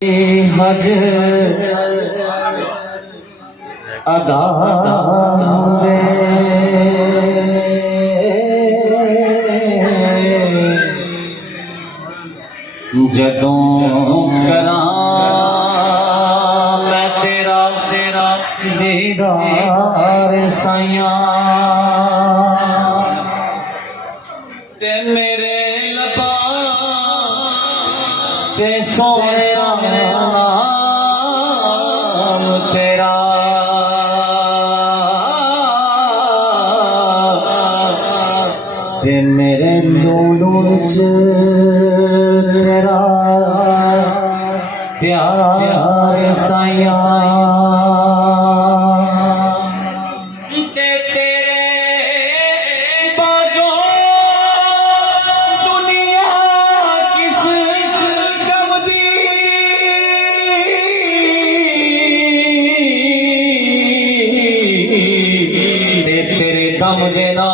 हज अदा जदों करा मैं तेरा तेरा दीदार साइया ते मेरे लबा ते सोने नाम तेरा ते मेरे लूलू च तेरा प्यार साइया दम देना